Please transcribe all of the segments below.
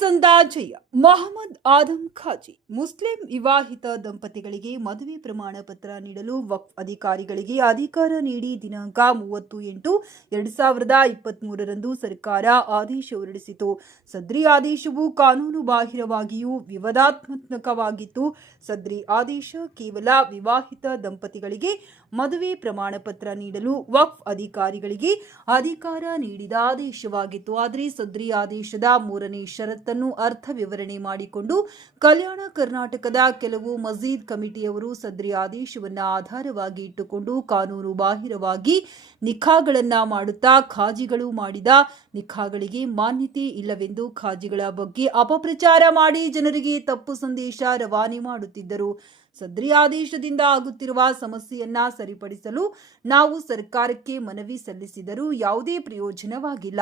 ಸಂದಾಜಯ್ಯ ಮೊಹಮ್ಮದ್ ಆದಮ್ ಖಾಜಿ. ಮುಸ್ಲಿಂ ವಿವಾಹಿತ ದಂಪತಿಗಳಿಗೆ ಮದುವೆ ಪ್ರಮಾಣ ಪತ್ರ ನೀಡಲು ವಕ್ಫ್ ಅಧಿಕಾರಿಗಳಿಗೆ ಅಧಿಕಾರ ನೀಡಿ ದಿನಾಂಕ ಮೂವತ್ತು ಎಂಟು ಎರಡು ಸಾವಿರದ ಇಪ್ಪತ್ಮೂರರಂದು ಸರ್ಕಾರ ಆದೇಶ ಹೊರಡಿಸಿತು. ಸದ್ರಿ ಆದೇಶವು ಕಾನೂನು ಬಾಹಿರವಾಗಿಯೂ ವಿವಾದಾತ್ಮಕವಾಗಿತ್ತು. ಸದ್ರಿ ಆದೇಶ ಕೇವಲ ವಿವಾಹಿತ ದಂಪತಿಗಳಿಗೆ ಮದುವೆ ಪ್ರಮಾಣ ಪತ್ರ ನೀಡಲು ವಕ್ಫ್ ಅಧಿಕಾರಿಗಳಿಗೆ ಅಧಿಕಾರ ನೀಡಿದ ಆದೇಶವಾಗಿತ್ತು. ಆದರೆ ಸದ್ರಿ ಆದೇಶದ ಮೂರನೇ ಷರತ್ತನ್ನು ಅರ್ಥ ವಿವರಣೆ ಮಾಡಿಕೊಂಡು ಕಲ್ಯಾಣ ಕರ್ನಾಟಕದ ಕೆಲವು ಮಸೀದ್ ಕಮಿಟಿಯವರು ಸದ್ರಿ ಆದೇಶವನ್ನು ಆಧಾರವಾಗಿ ಇಟ್ಟುಕೊಂಡು ಕಾನೂನು ಬಾಹಿರವಾಗಿ ನಿಖಾಗಳನ್ನ ಮಾಡುತ್ತಾ ಖಾಜಿಗಳು ಮಾಡಿದ ನಿಖಾಗಳಿಗೆ ಮಾನ್ಯತೆ ಇಲ್ಲವೆಂದು ಖಾಜಿಗಳ ಬಗ್ಗೆ ಅಪಪ್ರಚಾರ ಮಾಡಿ ಜನರಿಗೆ ತಪ್ಪು ಸಂದೇಶ ರವಾನೆ ಮಾಡುತ್ತಿದ್ದರು. ಸದ್ರಿ ಆದೇಶದಿಂದ ಆಗುತ್ತಿರುವ ಸಮಸ್ಯೆಯನ್ನ ಸರಿಪಡಿಸಲು ನಾವು ಸರ್ಕಾರಕ್ಕೆ ಮನವಿ ಸಲ್ಲಿಸಿದರೂ ಯಾವುದೇ ಪ್ರಯೋಜನವಾಗಿಲ್ಲ.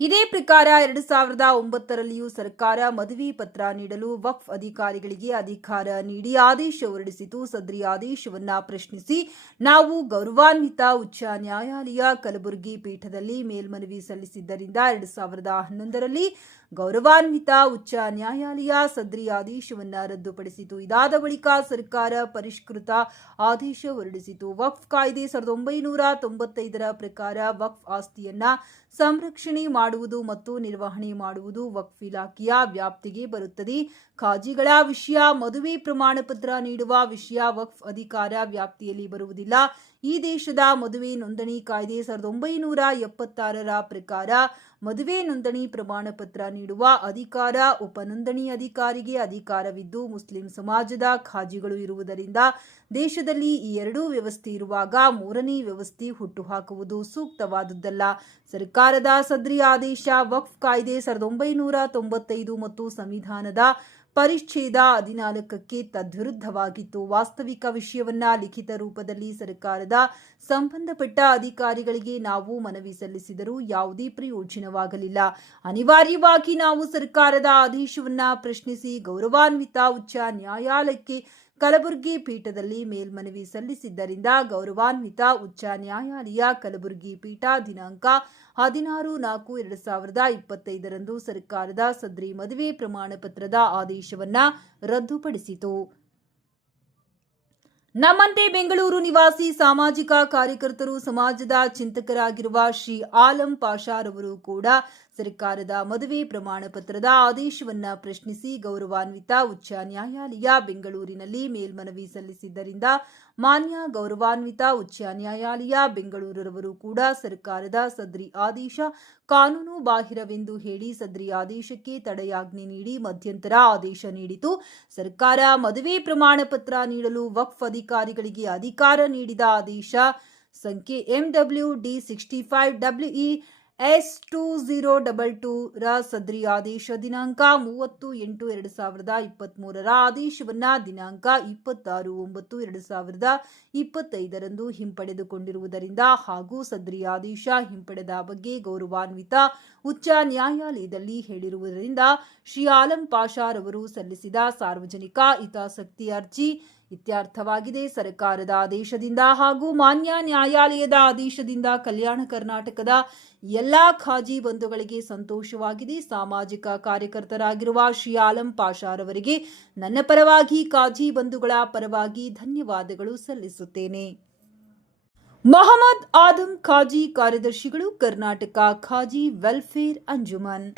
ಇದೇ ಪ್ರಕಾರ ಎರಡು ಸಾವಿರದ ಒಂಬತ್ತರಲ್ಲಿಯೂ ಸರ್ಕಾರ ಮದುವೆ ಪತ್ರ ನೀಡಲು ವಕ್ಫ್ ಅಧಿಕಾರಿಗಳಿಗೆ ಅಧಿಕಾರ ನೀಡಿ ಆದೇಶ ಹೊರಡಿಸಿತು. ಸದ್ರಿ ಆದೇಶವನ್ನ ಪ್ರಶ್ನಿಸಿ ನಾವು ಗೌರವಾನ್ವಿತ ಉಚ್ಚ ನ್ಯಾಯಾಲಯ ಕಲಬುರಗಿ ಪೀಠದಲ್ಲಿ ಮೇಲ್ಮನವಿ ಸಲ್ಲಿಸಿದ್ದರಿಂದ ಎರಡು ಸಾವಿರದ ಹನ್ನೊಂದರಲ್ಲಿ ಗೌರವಾನ್ವಿತ ಉಚ್ಚ ನ್ಯಾಯಾಲಯ ಸದ್ರಿ ಆದೇಶವನ್ನ ರದ್ದುಪಡಿಸಿತು. ಇದಾದ ಬಳಿಕ ಸರ್ಕಾರ ಪರಿಷ್ಕೃತ ಆದೇಶ ಹೊರಡಿಸಿತು. ವಕ್ಫ್ ಕಾಯ್ದೆ ಸಾವಿರದ ಒಂಬೈನೂರ ತೊಂಬತ್ತೈದರ ಪ್ರಕಾರ ವಕ್ಫ್ ಆಸ್ತಿಯನ್ನ ಸಂರಕ್ಷಣೆ ಮಾಡುವುದು ಮತ್ತು ನಿರ್ವಹಣೆ ಮಾಡುವುದು ವಕ್ಫ್ ಇಲಾಖೆಯ ವ್ಯಾಪ್ತಿಗೆ ಬರುತ್ತದೆ. ಖಾಜಿಗಳ ವಿಷಯ, ಮದುವೆ ಪ್ರಮಾಣ ಪತ್ರ ನೀಡುವ ವಿಷಯ ವಕ್ಫ್ ಅಧಿಕಾರ ವ್ಯಾಪ್ತಿಯಲ್ಲಿ ಬರುವುದಿಲ್ಲ. ಈ ದೇಶದ ಮದುವೆ ನೋಂದಣಿ ಕಾಯ್ದೆ ಸಾವಿರದ ಒಂಬೈನೂರ ಎಪ್ಪತ್ತಾರರ ಪ್ರಕಾರ ಮದುವೆ ನೋಂದಣಿ ಪ್ರಮಾಣ ಪತ್ರ ನೀಡುವ ಅಧಿಕಾರ ಉಪನೋಂದಣಿ ಅಧಿಕಾರಿಗೆ ಅಧಿಕಾರವಿದ್ದು ಮುಸ್ಲಿಂ ಸಮಾಜದ ಖಾಜಿಗಳು ಇರುವುದರಿಂದ ದೇಶದಲ್ಲಿ ಈ ಎರಡೂ ವ್ಯವಸ್ಥೆ ಇರುವಾಗ ಮೂರನೇ ವ್ಯವಸ್ಥೆ ಹುಟ್ಟುಹಾಕುವುದು ಸೂಕ್ತವಾದುದಲ್ಲ ಸರ್ಕಾರದ ಸದ್ರಿ ಆದೇಶ ವಕ್ಫ್ ಕಾಯ್ದೆ ಸಾವಿರದ ಒಂಬೈನೂರ ತೊಂಬತ್ತೈದು ಮತ್ತು ಸಂವಿಧಾನದ ಪರಿಚ್ಛೇದ ಹದಿನಾಲ್ಕಕ್ಕೆ ತದ್ವಿರುದ್ಧವಾಗಿತ್ತು. ವಾಸ್ತವಿಕ ವಿಷಯವನ್ನ ಲಿಖಿತ ರೂಪದಲ್ಲಿ ಸರ್ಕಾರದ ಸಂಬಂಧಪಟ್ಟ ಅಧಿಕಾರಿಗಳಿಗೆ ನಾವು ಮನವಿ ಸಲ್ಲಿಸಿದರೂ ಯಾವುದೇ ಪ್ರಯೋಜನವಾಗಲಿಲ್ಲ. ಅನಿವಾರ್ಯವಾಗಿ ನಾವು ಸರ್ಕಾರದ ಆದೇಶವನ್ನ ಪ್ರಶ್ನಿಸಿ ಗೌರವಾನ್ವಿತ ಉಚ್ಚ ನ್ಯಾಯಾಲಯಕ್ಕೆ ಕಲಬುರಗಿ ಪೀಠದಲ್ಲಿ ಮೇಲ್ಮನವಿ ಸಲ್ಲಿಸಿದ್ದರಿಂದ ಗೌರವಾನ್ವಿತ ಉಚ್ಚ ನ್ಯಾಯಾಲಯ ಕಲಬುರಗಿ ಪೀಠ ದಿನಾಂಕ ಹದಿನಾರು ನಾಲ್ಕು ಎರಡು ಸಾವಿರದ ಇಪ್ಪತ್ತೈದರಂದು ಸರ್ಕಾರದ ಸದ್ರಿ ಮದುವೆ ಪ್ರಮಾಣ ಪತ್ರದ ಆದೇಶವನ್ನ ರದ್ದುಪಡಿಸಿತು. ನಮ್ಮಂತೆ ಬೆಂಗಳೂರು ನಿವಾಸಿ ಸಾಮಾಜಿಕ ಕಾರ್ಯಕರ್ತರು, ಸಮಾಜದ ಚಿಂತಕರಾಗಿರುವ ಶ್ರೀ ಆಲಂ ಪಾಷಾರವರು ಕೂಡ ಸರ್ಕಾರದ ಮದುವೆ ಪ್ರಮಾಣ ಪತ್ರದ ಆದೇಶವನ್ನ ಪ್ರಶ್ನಿಸಿ ಗೌರವಾನ್ವಿತ ಉಚ್ಚ ನ್ಯಾಯಾಲಯ ಬೆಂಗಳೂರಿನಲ್ಲಿ ಮೇಲ್ಮನವಿ ಸಲ್ಲಿಸಿದ್ದರಿಂದ ಮಾನ್ಯ ಗೌರವಾನ್ವಿತ ಉಚ್ಚ ನ್ಯಾಯಾಲಯ ಬೆಂಗಳೂರವರು ಕೂಡ ಸರ್ಕಾರದ ಸದ್ರಿ ಆದೇಶ ಕಾನೂನು ಬಾಹಿರವೆಂದು ಹೇಳಿ ಸದ್ರಿ ಆದೇಶಕ್ಕೆ ತಡೆಯಾಜ್ಞೆ ನೀಡಿ ಮಧ್ಯಂತರ ಆದೇಶ ನೀಡಿತು. ಸರ್ಕಾರ ಮದುವೆ ಪ್ರಮಾಣ ಪತ್ರ ನೀಡಲು ವಕ್ಫ್ ಅಧಿಕಾರಿಗಳಿಗೆ ಅಧಿಕಾರ ನೀಡಿದ ಆದೇಶ, ಸಂಖ್ಯೆ MW D sixty five WE S two zero double two ರ ಸದ್ರಿ ಆದೇಶ ದಿನಾಂಕ ಮೂವತ್ತು ಎಂಟು ಎರಡು ಸಾವಿರದ ಇಪ್ಪತ್ತ್ಮೂರರ ಆದೇಶವನ್ನ ದಿನಾಂಕ ಇಪ್ಪತ್ತಾರು ಒಂಬತ್ತು ಎರಡು ಸಾವಿರದ ಇಪ್ಪತ್ತೈದರಂದು ಹಿಂಪಡೆದುಕೊಂಡಿರುವುದರಿಂದ ಹಾಗೂ ಸದ್ರಿ ಆದೇಶ ಹಿಂಪಡೆದ ಬಗ್ಗೆ ಗೌರವಾನ್ವಿತ ಉಚ್ಚ ನ್ಯಾಯಾಲಯದಲ್ಲಿ ಹೇಳಿರುವುದರಿಂದ ಶ್ರೀ ಆಲಂ ಪಾಷಾರವರು ಸಲ್ಲಿಸಿದ ಸಾರ್ವಜನಿಕ ಹಿತಾಸಕ್ತಿ ಅರ್ಜಿ ಇತ್ಯರ್ಥವಾಗಿದೆ. ಸರ್ಕಾರದ ಆದೇಶದಿಂದ ಹಾಗೂ ಮಾನ್ಯ ನ್ಯಾಯಾಲಯದ ಆದೇಶದಿಂದ ಕಲ್ಯಾಣ ಕರ್ನಾಟಕದ ಎಲ್ಲ ಖಾಜಿ ಬಂಧುಗಳಿಗೆ ಸಂತೋಷವಾಗಿದೆ. ಸಾಮಾಜಿಕ ಕಾರ್ಯಕರ್ತರಾಗಿರುವ ಶ್ರೀ ಆಲಂ ಪಾಷಾರವರಿಗೆ ನನ್ನ ಪರವಾಗಿ ಖಾಜಿ ಬಂಧುಗಳ ಪರವಾಗಿ ಧನ್ಯವಾದಗಳು ಸಲ್ಲಿಸುತ್ತೇನೆ. ಮೊಹಮ್ಮದ್ ಆದಂ ಖಾಜಿ ಕಾರ್ಯದರ್ಶಿಗಳು, ಕರ್ನಾಟಕ ಖಾಜಿ ವೆಲ್ಫೇರ್ ಅಂಜುಮನ್.